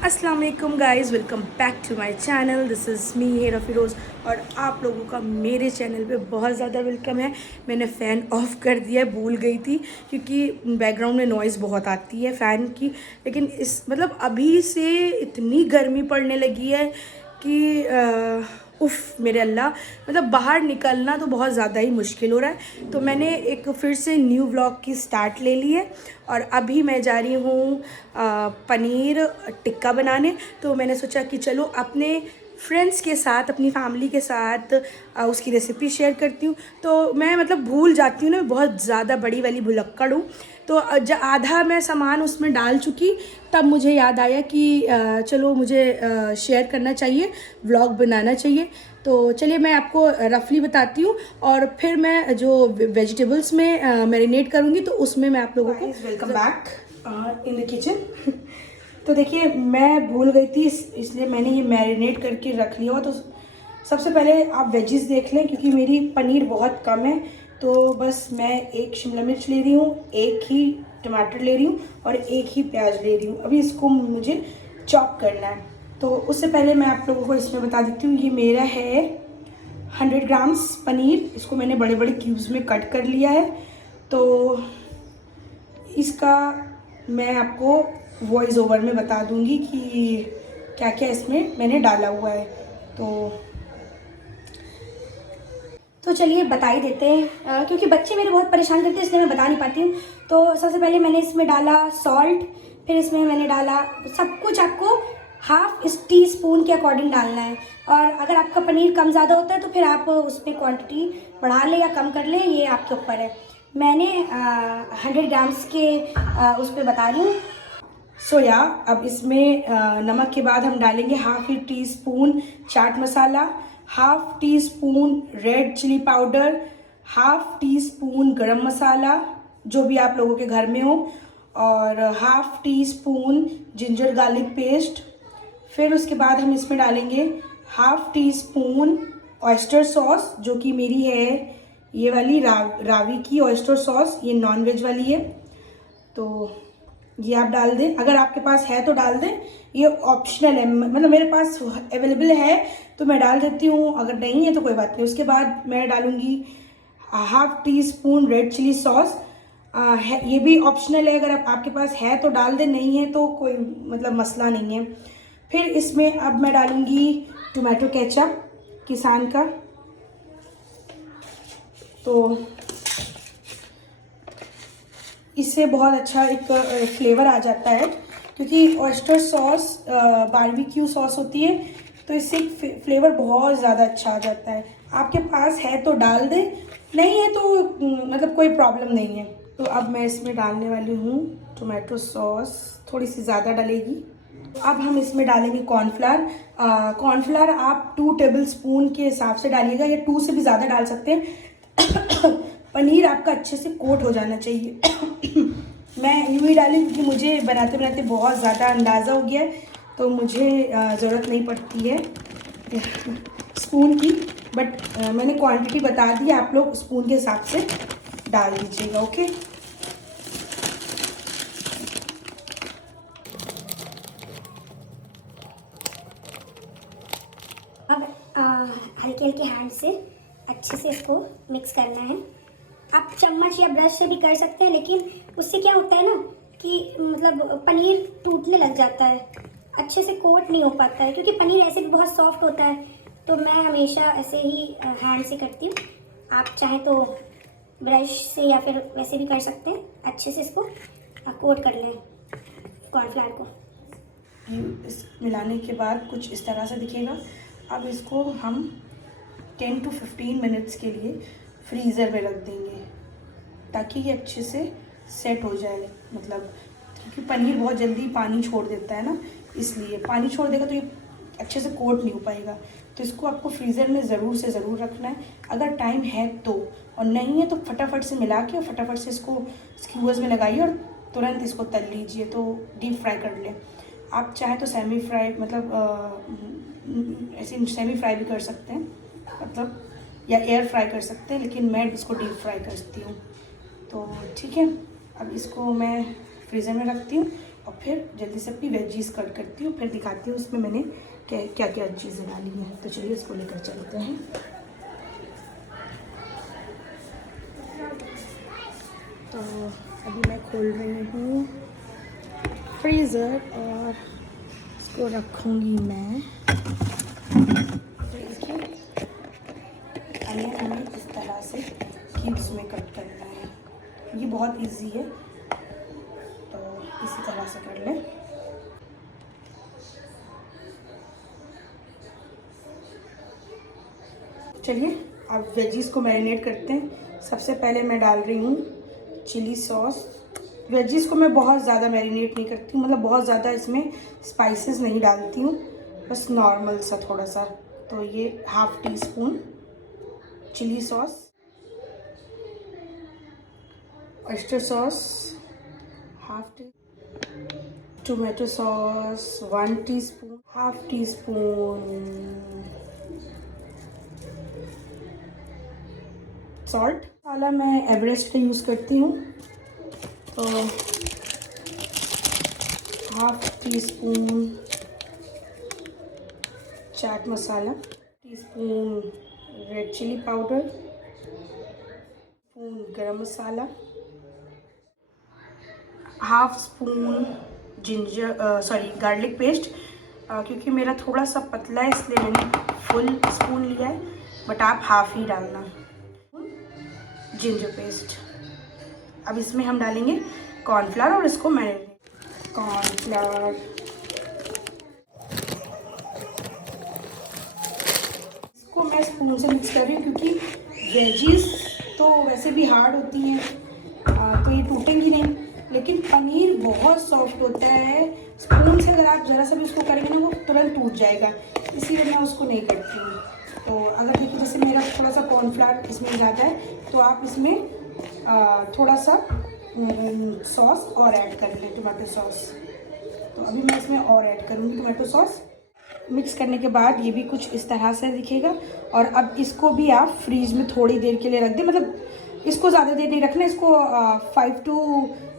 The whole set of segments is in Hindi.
अस्सलाम वालेकुम guys, welcome back to my channel. This is me Hera Feroz और आप लोगों का मेरे चैनल पे बहुत ज़्यादा वेलकम है। मैंने फ़ैन ऑफ़ कर दिया है, भूल गई थी क्योंकि बैकग्राउंड में नॉइज़ बहुत आती है फ़ैन की। लेकिन इस मतलब अभी से इतनी गर्मी पड़ने लगी है कि उफ़ मेरे अल्लाह, मतलब बाहर निकलना तो बहुत ज़्यादा ही मुश्किल हो रहा है। तो मैंने एक फिर से न्यू व्लॉग की स्टार्ट ले ली है और अभी मैं जा रही हूँ पनीर टिक्का बनाने। तो मैंने सोचा कि चलो अपने फ्रेंड्स के साथ, अपनी फैमिली के साथ उसकी रेसिपी शेयर करती हूँ। तो मैं मतलब भूल जाती हूँ ना, बहुत ज़्यादा बड़ी वाली भुलक्कड़ हूँ। तो आधा मैं सामान उसमें डाल चुकी, तब मुझे याद आया कि चलो मुझे शेयर करना चाहिए, व्लॉग बनाना चाहिए। तो चलिए मैं आपको रफली बताती हूँ और फिर मैं जो वेजिटेबल्स में मैरिनेट करूँगी तो उसमें मैं आप लोगों को welcome back in the kitchen. तो देखिए मैं भूल गई थी, इसलिए मैंने ये मैरिनेट करके रख लिया हुआ। तो सबसे पहले आप वेजिस देख लें क्योंकि मेरी पनीर बहुत कम है। तो बस मैं एक शिमला मिर्च ले रही हूँ, एक ही टमाटर ले रही हूँ और एक ही प्याज ले रही हूँ। अभी इसको मुझे चॉप करना है। तो उससे पहले मैं आप लोगों को इसमें बता देती हूँ, ये मेरा है 100 ग्राम्स पनीर। इसको मैंने बड़े बड़े क्यूब्स में कट कर लिया है। तो इसका मैं आपको वॉइस ओवर में बता दूंगी कि क्या क्या इसमें मैंने डाला हुआ है। तो चलिए बता ही देते हैं, क्योंकि बच्चे मेरे बहुत परेशान करते हैं इसलिए मैं बता नहीं पाती हूँ। तो सबसे पहले मैंने इसमें डाला सॉल्ट, फिर इसमें मैंने डाला सब कुछ आपको हाफ टी स्पून के अकॉर्डिंग डालना है। और अगर आपका पनीर कम ज़्यादा होता है तो फिर आप उसमें क्वांटिटी बढ़ा लें या कम कर लें, ये आपके ऊपर है। मैंने 100 ग्राम्स के उस पर बता रही हूँ। सोया, अब इसमें नमक के बाद हम डालेंगे half teaspoon chaat masala, half teaspoon red chilli powder, half teaspoon garam masala जो भी आप लोगों के घर में हो, और half tea spoon ginger garlic paste. फिर उसके बाद हम इसमें डालेंगे half tea spoon oyster sauce, जो कि मेरी है ये वाली रावी की ऑयस्टर सॉस, ये नॉन वेज वाली है। तो ये आप डाल दें, अगर आपके पास है तो डाल दें, ये ऑप्शनल है। मतलब मेरे पास अवेलेबल है तो मैं डाल देती हूँ, अगर नहीं है तो कोई बात नहीं। उसके बाद मैं डालूँगी half teaspoon red chilli sauce. ये भी ऑप्शनल है, अगर आपके पास है तो डाल दें, नहीं है तो कोई मतलब मसला नहीं है। फिर इसमें अब मैं डालूँगी टोमेटो केचप किसान का। तो इससे बहुत अच्छा एक फ्लेवर आ जाता है, क्योंकि ऑयस्टर सॉस बारबेक्यू सॉस होती है, तो इससे एक फ्लेवर बहुत ज़्यादा अच्छा आ जाता है। आपके पास है तो डाल दें, नहीं है तो मतलब कोई प्रॉब्लम नहीं है। तो अब मैं इसमें डालने वाली हूँ टोमेटो सॉस, थोड़ी सी ज़्यादा डलेगी। अब हम इसमें डालेंगे कॉर्नफ्लावर। कॉर्नफ्लावर आप 2 टेबल स्पून के हिसाब से डालिएगा, या 2 से भी ज़्यादा डाल सकते हैं। पनीर आपका अच्छे से कोट हो जाना चाहिए। मैं यूँ ही डाली क्योंकि मुझे बनाते बनाते बहुत ज़्यादा अंदाज़ा हो गया है, तो मुझे ज़रूरत नहीं पड़ती है स्पून की। बट मैंने क्वांटिटी बता दी, आप लोग स्पून के हिसाब से डाल दीजिएगा। ओके, अब हल्के हल्के हैंड से अच्छे से इसको मिक्स करना है। आप चम्मच या ब्रश से भी कर सकते हैं, लेकिन उससे क्या होता है ना कि मतलब पनीर टूटने लग जाता है, अच्छे से कोट नहीं हो पाता है, क्योंकि पनीर ऐसे भी बहुत सॉफ्ट होता है। तो मैं हमेशा ऐसे ही हैंड से करती हूँ। आप चाहें तो ब्रश से या फिर वैसे भी कर सकते हैं। अच्छे से इसको कोट कर लें कॉर्नफ्लावर को। इस मिलाने के बाद कुछ इस तरह से दिखेगा। अब इसको हम 10 to 15 मिनट्स के लिए फ्रीज़र में रख देंगे, ताकि ये अच्छे से सेट हो जाए। मतलब क्योंकि पनीर बहुत जल्दी पानी छोड़ देता है ना, इसलिए पानी छोड़ देगा तो ये अच्छे से कोट नहीं हो पाएगा। तो इसको आपको फ्रीज़र में ज़रूर से ज़रूर रखना है, अगर टाइम है तो। और नहीं है तो फटाफट से मिला के और फटाफट से इसको स्क्यूअर्स में लगाइए और तुरंत इसको तल लीजिए, तो डीप फ्राई कर लें। आप चाहें तो सेमी फ्राई, मतलब ऐसे सेमी फ्राई भी कर सकते हैं, मतलब या एयर फ्राई कर सकते हैं, लेकिन मैं इसको डीप फ्राई करती हूँ। तो ठीक है, अब इसको मैं फ्रीज़र में रखती हूँ और फिर जल्दी से अपनी वेजीज कट करती हूँ, फिर दिखाती हूँ उसमें मैंने क्या क्या चीज़ें डाली हैं। तो चलिए इसको लेकर चलते हैं। तो अभी मैं खोल रही हूँ फ्रीज़र और इसको रखूँगी मैं। देखिए हमें इस तरह से क्यूब्स में कट करना है, ये बहुत इजी है, तो इसी तरह से कर लें। चलिए अब वेजीज को मैरिनेट करते हैं। सबसे पहले मैं डाल रही हूँ चिली सॉस। वेजीज को मैं बहुत ज़्यादा मैरिनेट नहीं करती हूँ, मतलब बहुत ज़्यादा इसमें स्पाइसेस नहीं डालती हूँ, बस नॉर्मल सा थोड़ा सा। तो ये 1/2 teaspoon chilli sauce, oyster sauce 1/2 teaspoon, tomato sauce 1 teaspoon, 1/2 teaspoon salt. Masala मैं एवरेस्ट का यूज़ करती हूँ, तो 1/2 teaspoon chaat masala, teaspoon red chilli powder, spoon garam masala, 1/2 spoon garlic paste. क्योंकि मेरा थोड़ा सा पतला है इसलिए मैंने फुल स्पून लिया है, बट आप 1/2 ही डालना। Ginger paste. अब इसमें हम डालेंगे कॉर्नफ्लावर और इसको मैरिनेट। कॉर्नफ्लावर, इसको मैं स्पून से मिक्स कर रही हूँ क्योंकि वेजीज तो वैसे भी हार्ड होती हैं, तो ये टूटेंगी नहीं, लेकिन पनीर बहुत सॉफ्ट होता है। स्पून से अगर आप ज़रा सा भी उसको करेंगे ना वो तुरंत टूट जाएगा, इसीलिए मैं उसको नहीं करती हूँ। तो अगर देखिए जैसे मेरा थोड़ा सा कॉर्नफ्लावर इसमें ज़्यादा है, तो आप इसमें थोड़ा सा सॉस और ऐड कर लें, टोमेटो सॉस। तो अभी मैं इसमें और ऐड करूँगी टोमेटो सॉस। मिक्स करने के बाद ये भी कुछ इस तरह से दिखेगा। और अब इसको भी आप फ्रीज में थोड़ी देर के लिए रख दें, मतलब इसको ज़्यादा देर नहीं रखना, इसको 5 to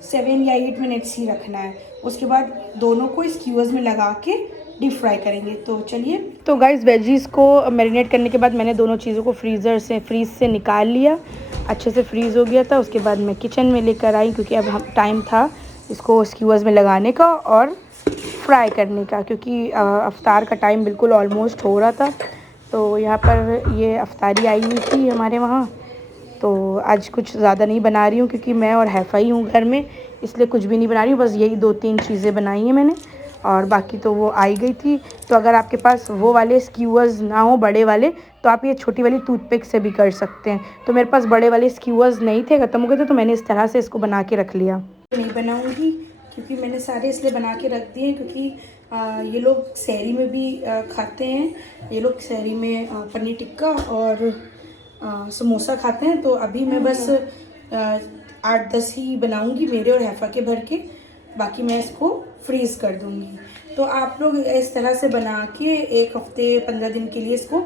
7 या 8 मिनट्स ही रखना है। उसके बाद दोनों को स्क्यूअर्स में लगा के डीप फ्राई करेंगे। तो चलिए, तो गाइस वेजीज़ को मैरिनेट करने के बाद मैंने दोनों चीज़ों को फ्रीज़ से निकाल लिया, अच्छे से फ्रीज़ हो गया था। उसके बाद मैं किचन में लेकर आई क्योंकि अब टाइम था इसको स्क्यूअर्स में लगाने का और फ्राई करने का, क्योंकि अफ्तार का टाइम बिल्कुल ऑलमोस्ट हो रहा था। तो यहाँ पर ये अफ्तारी आई हुई थी हमारे वहाँ, तो आज कुछ ज़्यादा नहीं बना रही हूँ क्योंकि मैं और हैफ़ा ही हूँ घर में, इसलिए कुछ भी नहीं बना रही हूँ। बस यही 2-3 चीज़ें बनाई हैं मैंने, और बाकी तो वो आई गई थी। तो अगर आपके पास वो वाले स्क्यूअर्स ना हो बड़े वाले, तो आप ये छोटी वाली टूथपिक से भी कर सकते हैं। तो मेरे पास बड़े वाले स्क्यूअर्स नहीं थे, ख़त्म हो गए थे, तो मैंने इस तरह से इसको बना के रख लिया। नहीं बनाऊँगी क्योंकि मैंने सारे इसलिए बना के रख दिए क्योंकि ये लोग सहरी में भी खाते हैं। ये लोग सहरी में पनीर टिक्का और समोसा खाते हैं। तो अभी मैं बस 8-10 ही बनाऊंगी मेरे और हैफ़ा के भर के, बाकी मैं इसको फ्रीज़ कर दूंगी। तो आप लोग इस तरह से बना के 1 हफ्ते 15 दिन के लिए इसको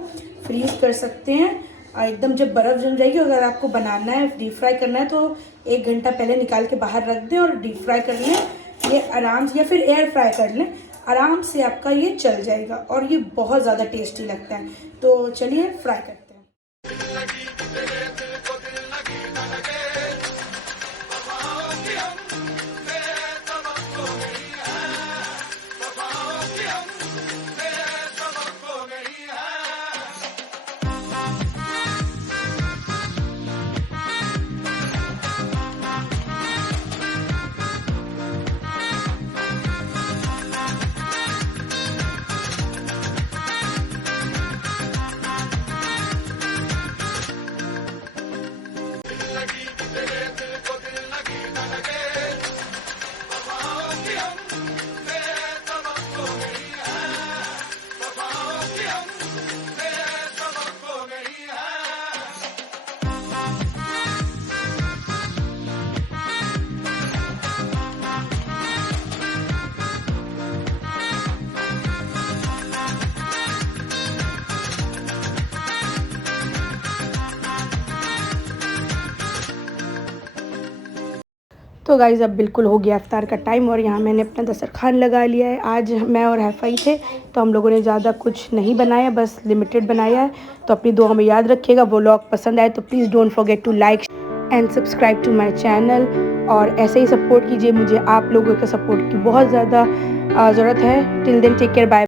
फ्रीज़ कर सकते हैं। एकदम जब बर्फ़ जम जाएगी, अगर आपको बनाना है डीप फ्राई करना है तो 1 घंटा पहले निकाल के बाहर रख दें और डीप फ्राई कर लें ये आराम से, या फिर एयर फ्राई कर लें, आराम से आपका ये चल जाएगा और ये बहुत ज़्यादा टेस्टी लगता है। तो चलिए फ्राई करते हैं। तो गाइज़ अब बिल्कुल हो गया इफ्तार का टाइम और यहाँ मैंने अपना दस्तरखान लगा लिया है। आज मैं और हैफ़ाई थे तो हम लोगों ने ज़्यादा कुछ नहीं बनाया, बस लिमिटेड बनाया है। तो अपनी दुआ में याद रखिएगा। व्लॉग पसंद आए तो please don't forget to like and subscribe to my channel, और ऐसे ही सपोर्ट कीजिए मुझे। आप लोगों के सपोर्ट की बहुत ज़्यादा ज़रूरत है। Till then take care, bye.